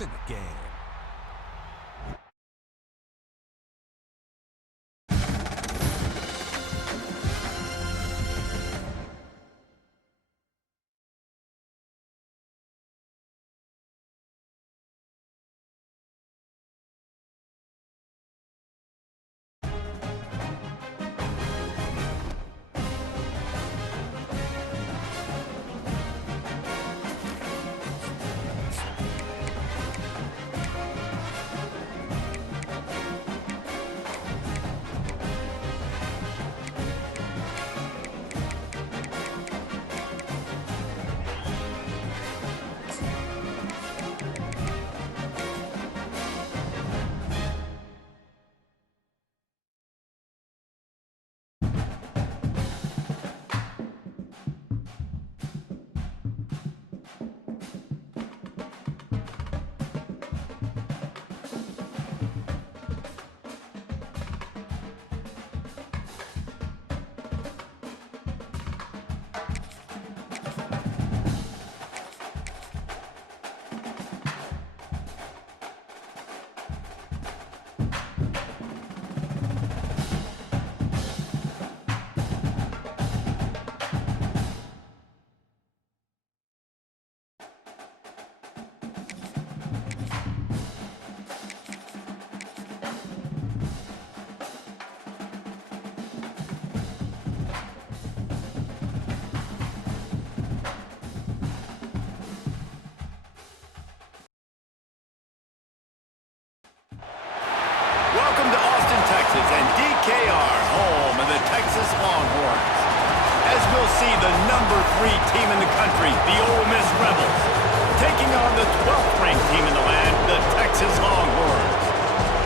points in the game. Welcome to Austin, Texas, and DKR, home of the Texas Longhorns. As we'll see, the #3 team in the country, the Ole Miss Rebels, taking on the 12th-ranked team in the land, the Texas Longhorns.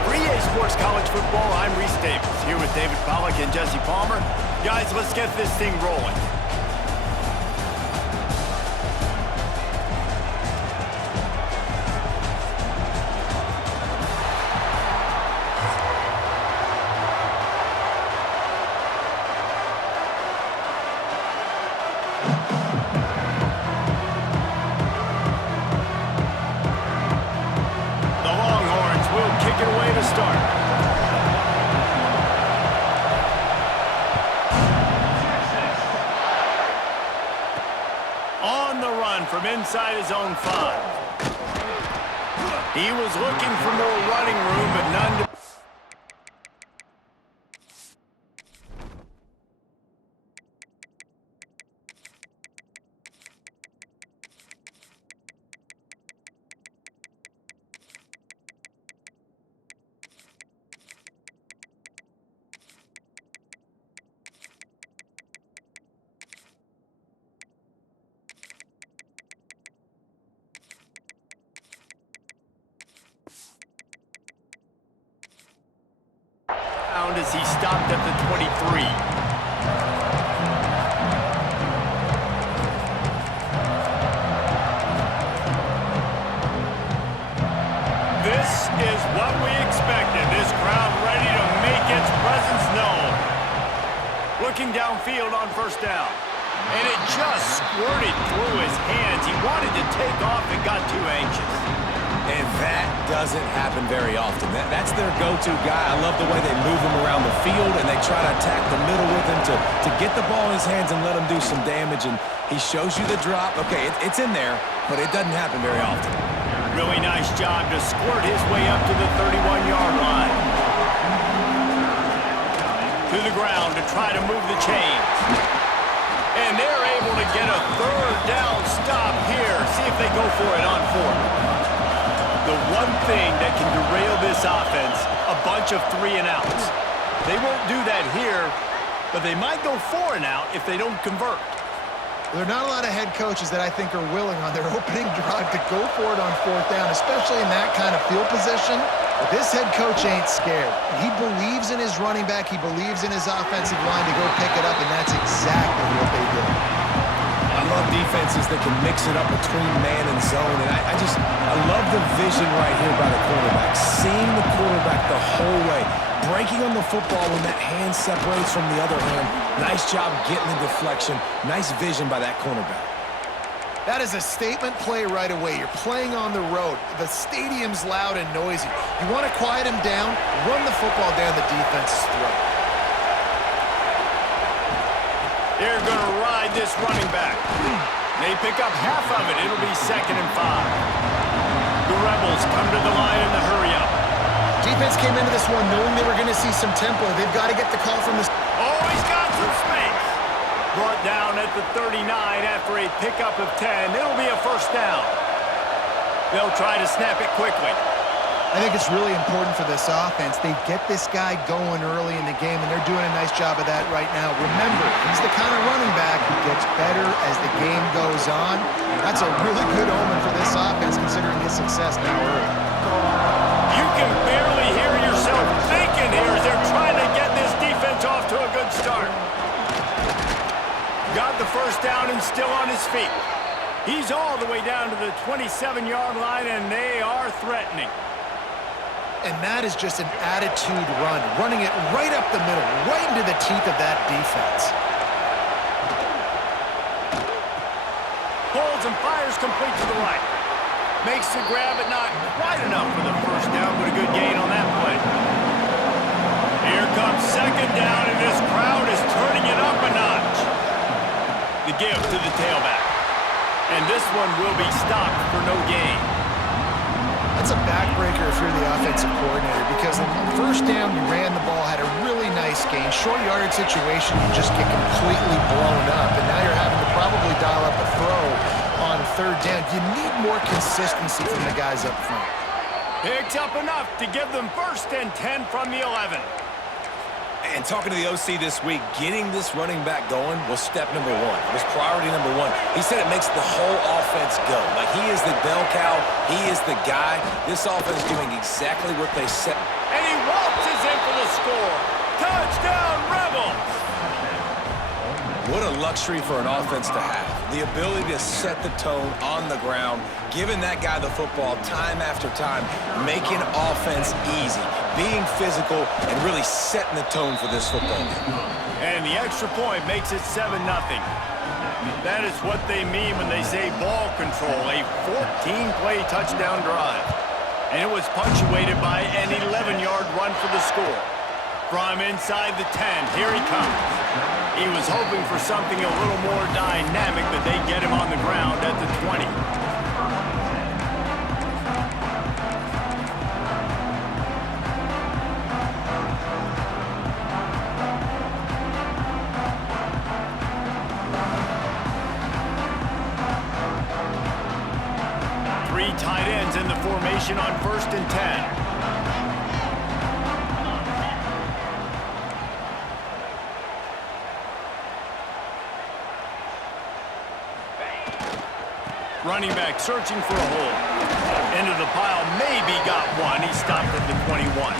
For EA Sports College Football, I'm Reese Davis, here with David Pollack and Jesse Palmer. Guys, let's get this thing rolling. From inside his own 5. He was looking for more running room, but none to... as he stopped at the 23. This is what we expected. This crowd ready to make its presence known. Looking downfield on first down. And it just squirted through his hands. He wanted to take off and got too anxious. And that doesn't happen very often. That's their go-to guy. I love the way they move him around the field, and they try to attack the middle with him to get the ball in his hands and let him do some damage. And he shows you the drop. Okay, it's in there, but it doesn't happen very often. Really nice job to squirt his way up to the 31-yard line. To the ground to try to move the chains. And they're able to get a third down stop here. See if they go for it on 4th. The one thing that can derail this offense, a bunch of 3-and-outs. They won't do that here, but they might go 4-and-out if they don't convert. There are not a lot of head coaches that I think are willing on their opening drive to go for it on 4th down, especially in that kind of field position. But this head coach ain't scared. He believes in his running back. He believes in his offensive line to go pick it up, and that's exactly what they did. I love defenses that can mix it up between man and zone, and I love the vision right here by the quarterback, seeing the quarterback the whole way, breaking on the football when that hand separates from the other hand. Nice job getting the deflection. Nice vision by that cornerback. That is a statement play right away. You're playing on the road. The stadium's loud and noisy. You want to quiet him down, run the football down the defense's throat. They're going to ride this running back. They pick up half of it. It'll be 2nd and 5. The Rebels come to the line in the hurry-up. Defense came into this one knowing they were going to see some tempo. They've got to get the call from the... Oh, he's got some space. Brought down at the 39 after a pickup of 10. It'll be a 1st down. They'll try to snap it quickly. I think it's really important for this offense. They get this guy going early in the game, and they're doing a nice job of that right now. Remember, he's the kind of running back who gets better as the game goes on. That's a really good omen for this offense, considering his success now early. You can barely hear yourself thinking here as they're trying to get this defense off to a good start. Got the 1st down and still on his feet. He's all the way down to the 27-yard line, and they are threatening. And that is just an attitude run, running it right up the middle, right into the teeth of that defense. Holds and fires complete to the right. Makes the grab, but not quite enough for the 1st down, but a good gain on that play. Here comes 2nd down, and this crowd is turning it up a notch. The give to the tailback. And this one will be stopped for no gain. That's a backbreaker if you're the offensive coordinator, because on 1st down, you ran the ball, had a really nice gain. Short yardage situation, you just get completely blown up, and now you're having to probably dial up a throw on 3rd down. You need more consistency from the guys up front. Picked up enough to give them 1st and 10 from the 11. And talking to the OC this week, getting this running back going was step number 1. It was priority number 1. He said it makes the whole offense go. Like, he is the bell cow. He is the guy. This offense is doing exactly what they set. And he waltzes in for the score. Touchdown, Rebels! What a luxury for an offense to have. The ability to set the tone on the ground, giving that guy the football time after time, making offense easy, being physical, and really setting the tone for this football game. And the extra point makes it 7-0. That is what they mean when they say ball control, a 14-play touchdown drive. And it was punctuated by an 11-yard run for the score. From inside the 10, here he comes. He was hoping for something a little more dynamic, but they get him on the ground at the 20. Three tight ends in the formation on 1st and 10. Running back searching for a hole. Into the pile, maybe got one. He stopped at the 21.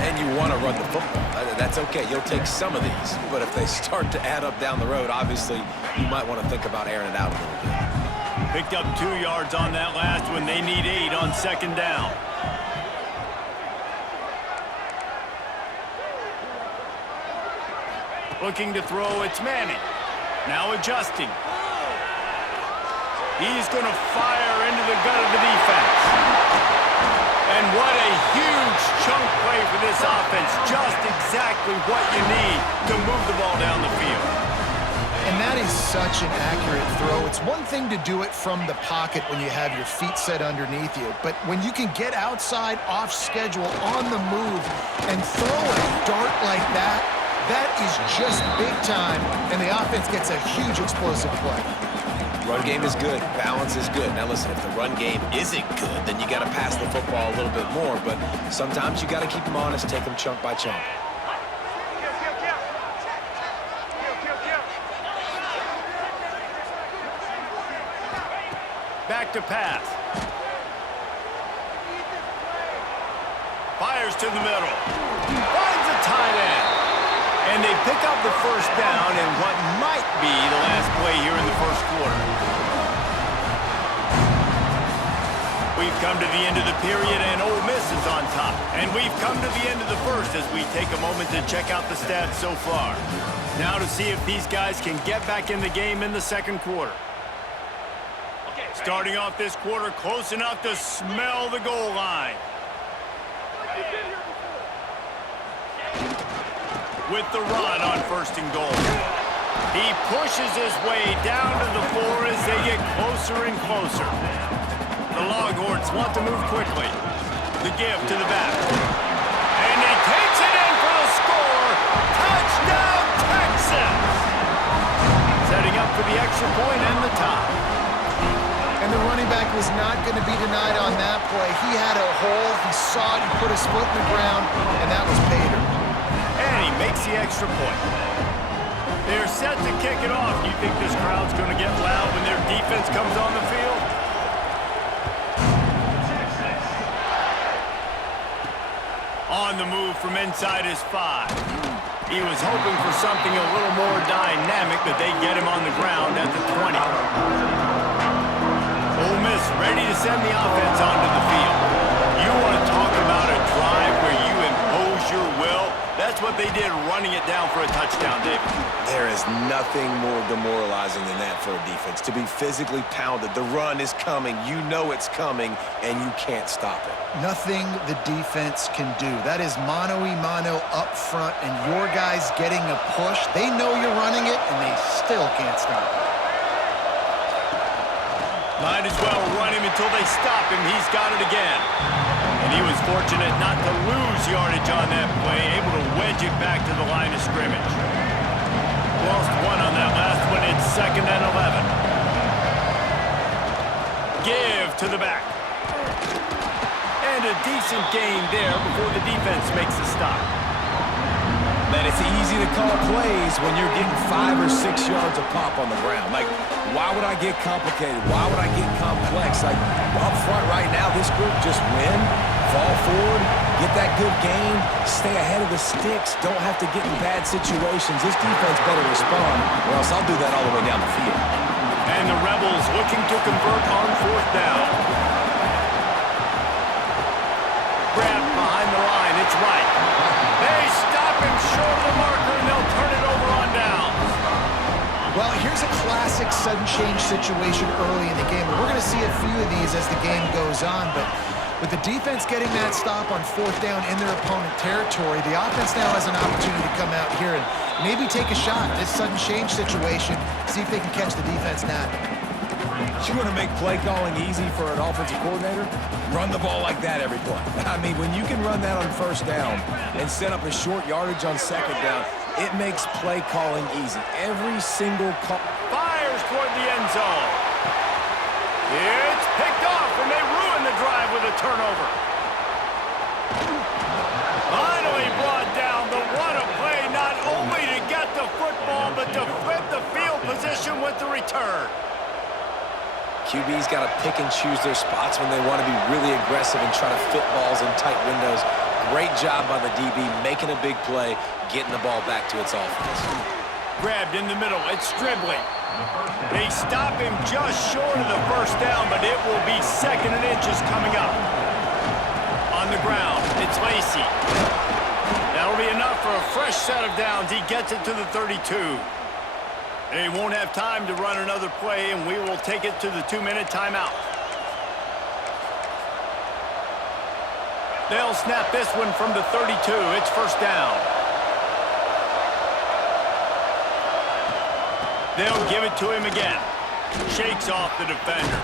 And you want to run the football. That's okay. You'll take some of these. But if they start to add up down the road, obviously, you might want to think about airing it out a little bit. Picked up 2 yards on that last one. They need 8 on 2nd down. Looking to throw, it's Manning. Now adjusting. He's going to fire into the gut of the defense. And what a huge chunk play for this offense. Just exactly what you need to move the ball down the field. And that is such an accurate throw. It's one thing to do it from the pocket when you have your feet set underneath you, but when you can get outside, off schedule, on the move, and throw a dart like that, that is just big time, and the offense gets a huge explosive play. Run game is good. Balance is good. Now listen, if the run game isn't good, then you got to pass the football a little bit more, but sometimes you got to keep them honest, take them chunk by chunk. Back to pass. Fires to the middle. Finds a tight end. And they pick up the 1st down in what might be the last play here in the 1st quarter. We've come to the end of the period, and Ole Miss is on top. And we've come to the end of the 1st as we take a moment to check out the stats so far. Now to see if these guys can get back in the game in the 2nd quarter. Starting off this quarter close enough to smell the goal line. With the run on 1st and goal. He pushes his way down to the floor as they get closer and closer. The Longhorns want to move quickly. The give to the back. And he takes it in for the score. Touchdown, Texas! Setting up for the extra point and the tie. And the running back was not going to be denied on that play. He had a hole. He saw it. He put his foot in the ground, and that was pay dirt. And he makes the extra point. They're set to kick it off. You think this crowd's going to get loud when their defense comes on the field? On the move from inside his 5. He was hoping for something a little more dynamic, but they get him on the ground at the 20. Ole Miss ready to send the offense onto the field. You want to talk about a drive where you impose your will? That's what they did, running it down for a touchdown, David. There is nothing more demoralizing than that for a defense. To be physically pounded. The run is coming. You know it's coming, and you can't stop it. Nothing the defense can do. That is mano-a-mano up front, and your guys getting a push. They know you're running it, and they still can't stop it. Might as well run him until they stop him. He's got it again. And he was fortunate not to lose yardage on that play, able to wedge it back to the line of scrimmage. Lost 1 on that last one. It's 2nd and 11. Give to the back. And a decent gain there before the defense makes a stop. Man, it's easy to call plays when you're getting 5 or 6 yards a pop on the ground. Like, why would I get complicated? Why would I get complex? Like, up front right now, this group just win, fall forward, get that good game, stay ahead of the sticks, don't have to get in bad situations. This defense better respond, or else I'll do that all the way down the field. And the Rebels looking to convert on 4th down. Grab behind the line, it's right. They stop him short of the marker, and they'll turn it over on downs. Well, here's a classic sudden change situation early in the game. We're going to see a few of these as the game goes on, but with the defense getting that stop on 4th down in their opponent territory, the offense now has an opportunity to come out here and maybe take a shot at this sudden change situation, see if they can catch the defense napping. You want to make play calling easy for an offensive coordinator? Run the ball like that every play. I mean, when you can run that on 1st down and set up a short yardage on 2nd down, it makes play calling easy. Every single call. Fires toward the end zone. It's picked off, and they ruin the drive with a turnover. Finally brought down the run-up play, not only to get the football, but to flip the field position with the return. QB's got to pick and choose their spots when they want to be really aggressive and try to fit balls in tight windows. Great job by the DB making a big play, getting the ball back to its offense. Grabbed in the middle, it's Stribling. They stop him just short of the 1st down, but it will be 2nd and inches coming up. On the ground, it's Lacy. That'll be enough for a fresh set of downs. He gets it to the 32. They won't have time to run another play, and we will take it to the 2-minute timeout. They'll snap this one from the 32. It's 1st down. They'll give it to him again. Shakes off the defender.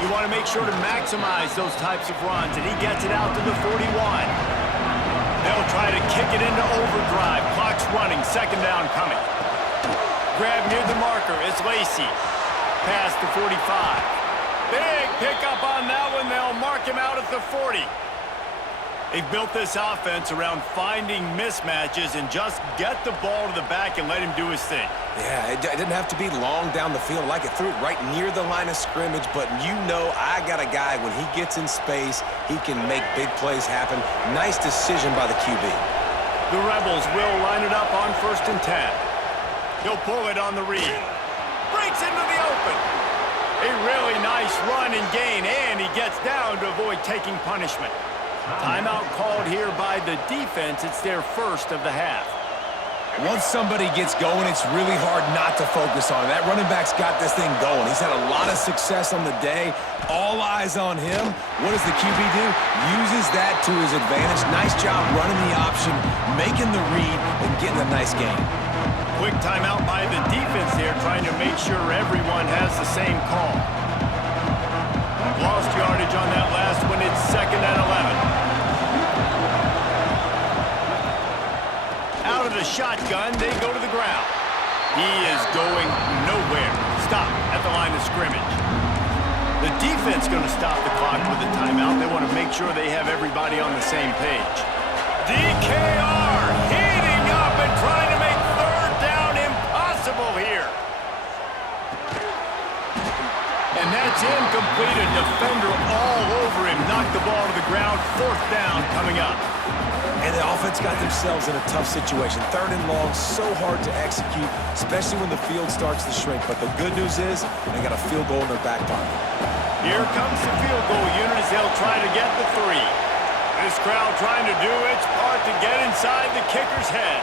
You want to make sure to maximize those types of runs, and he gets it out to the 41. They'll try to kick it into overdrive. Clock's running. 2nd down coming. Grab near the marker. It's Lacy. Past the 45. Big pickup on that one. They'll mark him out at the 40. They've built this offense around finding mismatches and just get the ball to the back and let him do his thing. Yeah, it didn't have to be long down the field. Like it threw it right near the line of scrimmage, but you know I got a guy, when he gets in space, he can make big plays happen. Nice decision by the QB. The Rebels will line it up on 1st and 10. He'll pull it on the read. Breaks into the open. A really nice run and gain, and he gets down to avoid taking punishment. Timeout called here by the defense. It's their 1st of the half. Once somebody gets going, it's really hard not to focus on it. That running back's got this thing going. He's had a lot of success on the day. All eyes on him. What does the QB do? Uses that to his advantage. Nice job running the option, making the read, and getting a nice gain. Quick timeout by the defense there, trying to make sure everyone has the same call. Lost yardage on that last one. It's 2nd and 11. Out of the shotgun, they go to the ground. He is going nowhere. Stop at the line of scrimmage. The defense going to stop the clock with a timeout. They want to make sure they have everybody on the same page. DKR heating up and trying to make 3rd down impossible here. And that's incomplete. A defender all over him. Knocked the ball to the ground. 4th down coming up. And the offense got themselves in a tough situation. 3rd and long, so hard to execute, especially when the field starts to shrink. But the good news is they got a field goal in their back pocket. Here comes the field goal unit as they'll try to get the 3. This crowd trying to do its part to get inside the kicker's head.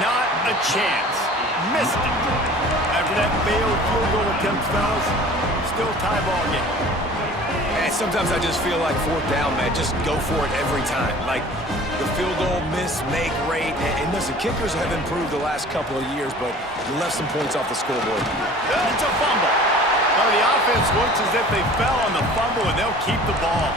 Not a chance. Missed it. After that failed field goal attempt, fellas, still tie ball game. And sometimes I just feel like 4th down, man, just go for it every time. Like the field goal miss, make rate. And listen, kickers have improved the last couple of years, but you left some points off the scoreboard. It's a fumble. Now the offense looks as if they fell on the fumble, and they'll keep the ball.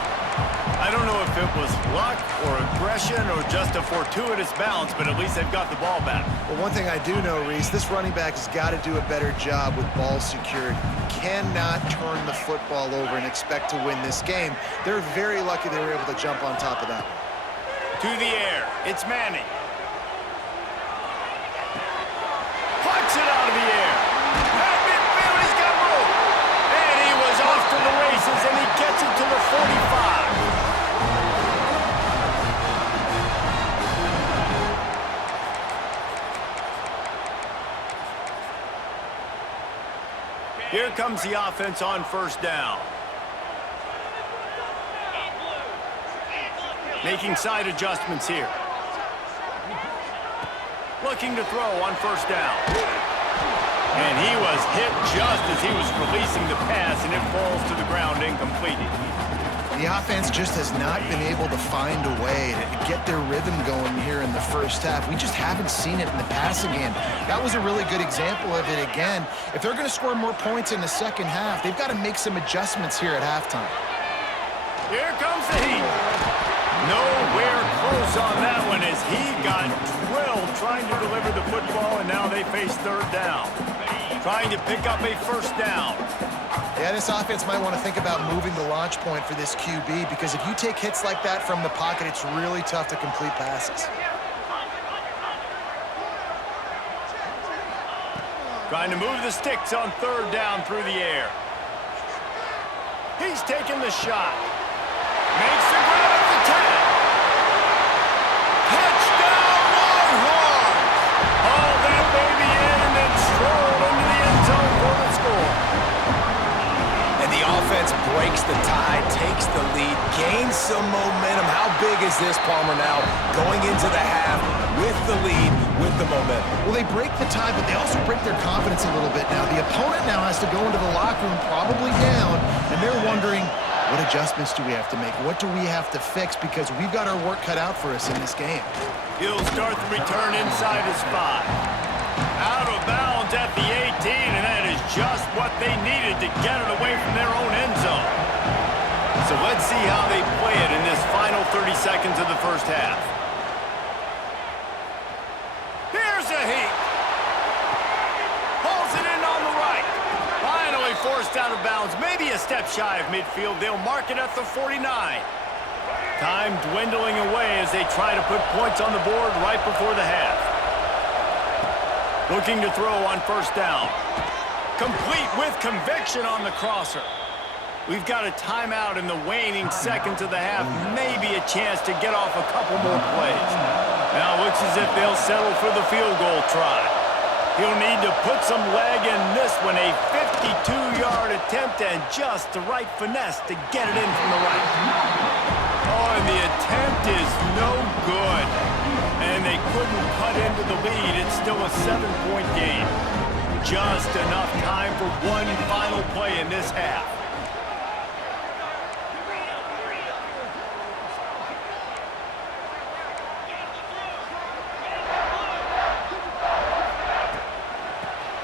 I don't know if it was luck or aggression or just a fortuitous bounce, but at least they've got the ball back. Well, one thing I do know, Reese, this running back has got to do a better job with ball security. Cannot turn the football over and expect to win this game. They're very lucky they were able to jump on top of that. To the air. It's Manning. Plucks it out of the air. At midfield, he's got room. And he was off to the races, and he gets it to the 45. Here comes the offense on 1st down. Making side adjustments here. Looking to throw on 1st down. And he was hit just as he was releasing the pass, and it falls to the ground incomplete. The offense just has not been able to find a way to get their rhythm going here in the 1st half. We just haven't seen it in the passing game. That was a really good example of it again. If they're going to score more points in the 2nd half, they've got to make some adjustments here at halftime. Here comes the heat. Nowhere close on that one as he got drilled trying to deliver the football, and now they face 3rd down. Trying to pick up a 1st down. Yeah, this offense might want to think about moving the launch point for this QB, because if you take hits like that from the pocket, it's really tough to complete passes. Trying to move the sticks on 3rd down through the air. He's taking the shot. Makes the grab at the 10. Touchdown, Longhorns! Hauled that baby in and then strolled into the end zone for the score. And the offense breaks the tie, takes the lead, gains some momentum. How big is this, Palmer, now going into the half with the lead, with the momentum? Well, they break the tie, but they also break their confidence a little bit now. The opponent now has to go into the locker room probably down, and they're wondering, what adjustments do we have to make? What do we have to fix? Because we've got our work cut out for us in this game. He'll start the return inside his 5. Out of bounds at the 18, and that is just what they needed to get it away from their own end zone. So let's see how they play it in this final 30 seconds of the 1st half. Here's a heat. Pulls it in on the right. Finally forced out of bounds, maybe a step shy of midfield. They'll mark it at the 49. Time dwindling away as they try to put points on the board right before the half. Looking to throw on 1st down. Complete with conviction on the crosser. We've got a timeout in the waning seconds of the half. Maybe a chance to get off a couple more plays. Now it looks as if they'll settle for the field goal try. He'll need to put some leg in this one. A 52-yard attempt and just the right finesse to get it in from the right. Oh, and the attempt is no good. And they couldn't cut into the lead. It's still a 7-point game. Just enough time for one final play in this half.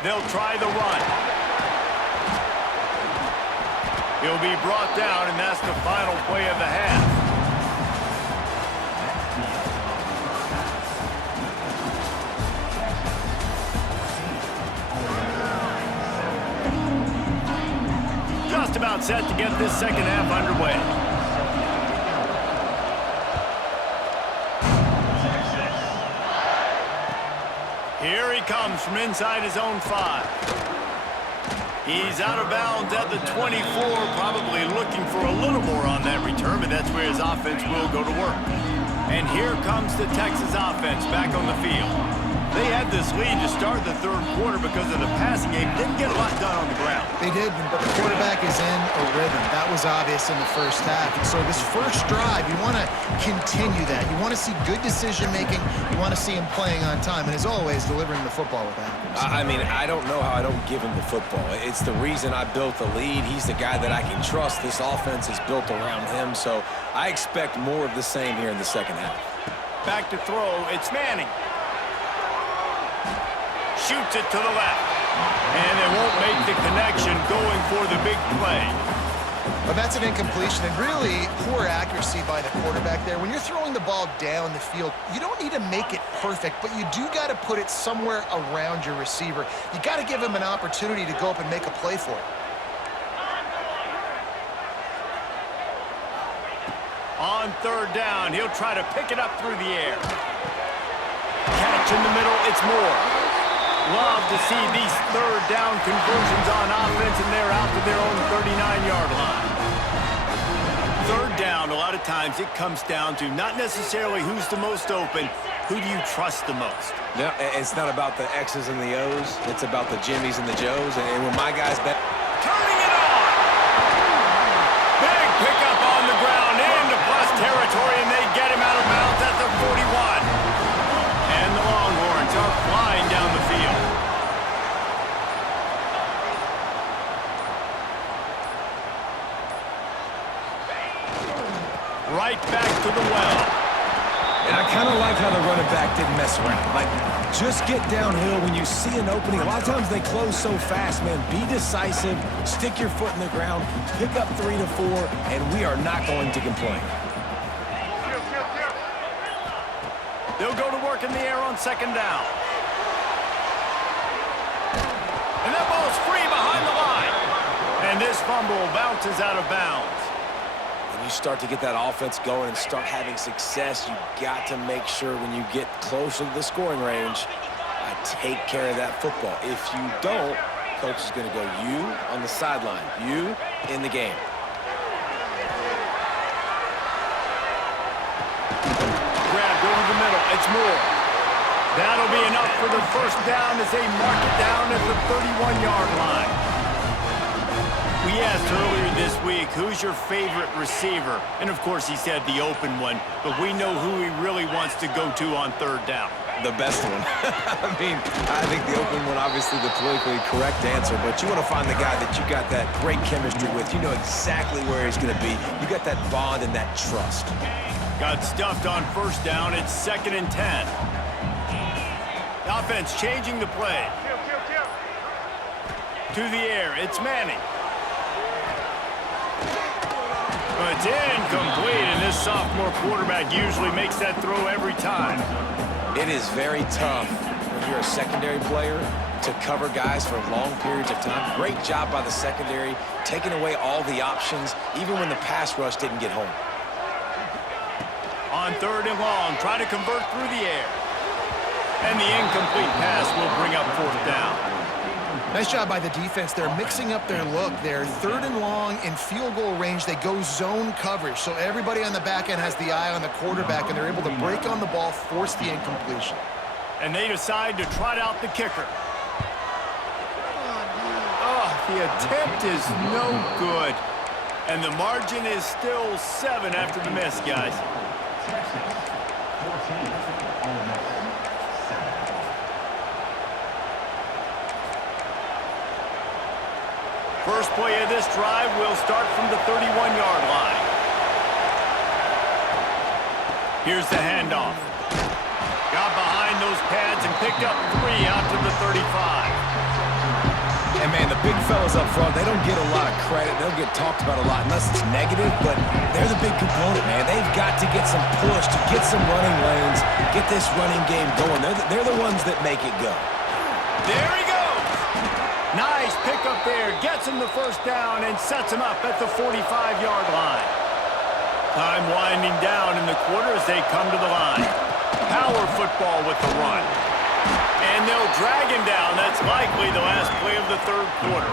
They'll try the run. He'll be brought down, and that's the final play of the half. Just about set to get this second half underway. Here he comes from inside his own 5. He's out of bounds at the 24, probably looking for a little more on that return, but that's where his offense will go to work. And here comes the Texas offense back on the field. They had this lead to start the third quarter because of the passing game. Didn't get a lot done on the ground. They did, but the quarterback is in a rhythm. That was obvious in the first half. And so this first drive, you want to continue that. You want to see good decision-making. You want to see him playing on time. And as always, delivering the football with accuracy. I mean, I don't know how I don't give him the football. It's the reason I built the lead. He's the guy that I can trust. This offense is built around him. So I expect more of the same here in the second half. Back to throw. It's Manning. Shoots it to the left. And they won't make the connection going for the big play. But that's an incompletion, and really poor accuracy by the quarterback there. When you're throwing the ball down the field, you don't need to make it perfect, but you do got to put it somewhere around your receiver. You got to give him an opportunity to go up and make a play for it. On third down, he'll try to pick it up through the air. Catch in the middle, it's Moore. Love to see these third down conversions on offense, and they're out to their own 39-yard line. Third down, a lot of times it comes down to not necessarily who's the most open, who do you trust the most? No, it's not about the X's and the O's. It's about the Jimmies and the Joes. And when my guys bet... Turning it on! Big pickup on the ground into plus territory, and they get him out of bounds at the 41. And the Longhorns are flying down the field. Right back to the well. And I kind of like how the running back didn't mess around. Like, just get downhill when you see an opening. A lot of times they close so fast, man. Be decisive, stick your foot in the ground, pick up 3 to 4, and we are not going to complain. They'll go to work in the air on second down. And that ball's free behind the line. And this fumble bounces out of bounds. When you start to get that offense going and start having success, you got to make sure when you get closer to the scoring range, take care of that football. If you don't, coach is going to go you on the sideline, you in the game. Grabbed over the middle. It's Moore. That'll be enough for the first down as they mark it down at the 31-yard line. We asked earlier this week, who's your favorite receiver? And, of course, he said the open one, but we know who he really wants to go to on third down. The best one. I mean, I think the open one, obviously the politically correct answer, but you want to find the guy that you got that great chemistry with. You know exactly where he's going to be. You got that bond and that trust. Got stuffed on first down. It's 2nd and 10. The offense changing the play. To the air. It's Manning. It's incomplete, and this sophomore quarterback usually makes that throw every time. It is very tough when you're a secondary player to cover guys for long periods of time. Great job by the secondary, taking away all the options, even when the pass rush didn't get home. On third and long, try to convert through the air. And the incomplete pass will bring up fourth down. Nice job by the defense. They're mixing up their look. They're third and long in field goal range. They go zone coverage. So everybody on the back end has the eye on the quarterback, and they're able to break on the ball, force the incompletion. And they decide to trot out the kicker. Oh, the attempt is no good. And the margin is still 7 after the miss, guys. First play of this drive will start from the 31-yard line. Here's the handoff. Got behind those pads and picked up 3 out to the 35. And, man, the big fellas up front, they don't get a lot of credit. They don't get talked about a lot unless it's negative, but they're the big component, man. They've got to get some push, to get some running lanes, get this running game going. They're the ones that make it go. There he goes. Nice pickup there. Gets him the first down and sets him up at the 45-yard line. Time winding down in the quarter as they come to the line. Power football with the run. And they'll drag him down. That's likely the last play of the third quarter.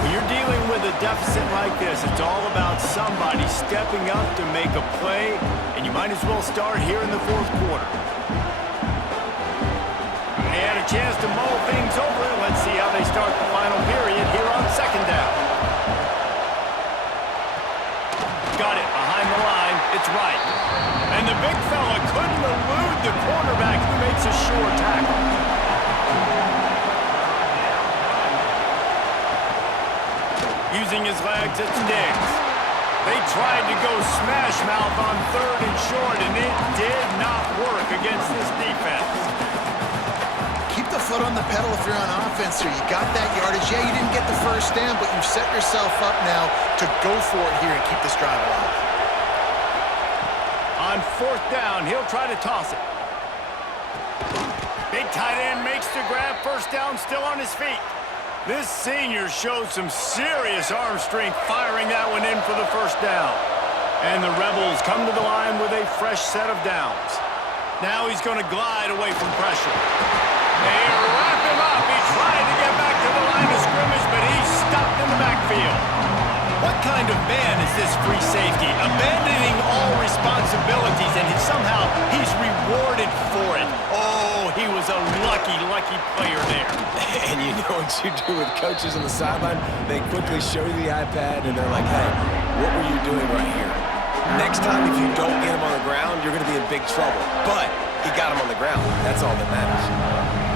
When you're dealing with a deficit like this, it's all about somebody stepping up to make a play, and you might as well start here in the fourth quarter. They had a chance to mull things over. Let's see how they start the final period here on second down. Got it behind the line. It's right. And the big fella couldn't elude the quarterback who makes a sure tackle. Using his legs, it's Diggs. They tried to go smash mouth on third and short, and it did not work against this defense. Keep the foot on the pedal if you're on offense here. You got that yardage. Yeah, you didn't get the first down, but you've set yourself up now to go for it here and keep this drive alive. On fourth down, he'll try to toss it. Big tight end makes the grab. First down, still on his feet. This senior showed some serious arm strength firing that one in for the first down. And the Rebels come to the line with a fresh set of downs. Now he's going to glide away from pressure. They wrap him up. He tried to get back to the line of scrimmage, but he's stopped in the backfield. What kind of man is this free safety? Abandoning all responsibilities, and somehow he's rewarded for it. Oh, he was a lucky, lucky player there. And you know what you do with coaches on the sideline? They quickly show you the iPad, and they're like, hey, what were you doing right here? Next time, if you don't get him on the ground, you're going to be in big trouble. But he got him on the ground. That's all that matters.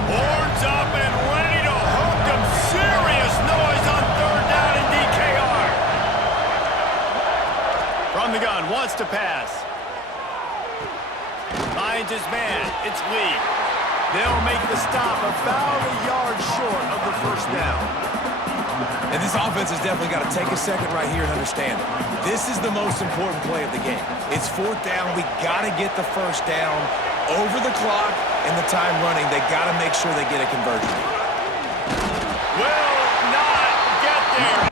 Horns up and ready to hook him. Serious noise on third down in DKR. From the gun, wants to pass. Finds his man. It's Lee. They'll make the stop about a yard short of the first down. And this offense has definitely got to take a second right here and understand it. This is the most important play of the game. It's fourth down. We got to get the first down over the clock and the time running. They got to make sure they get a conversion. Will not get there.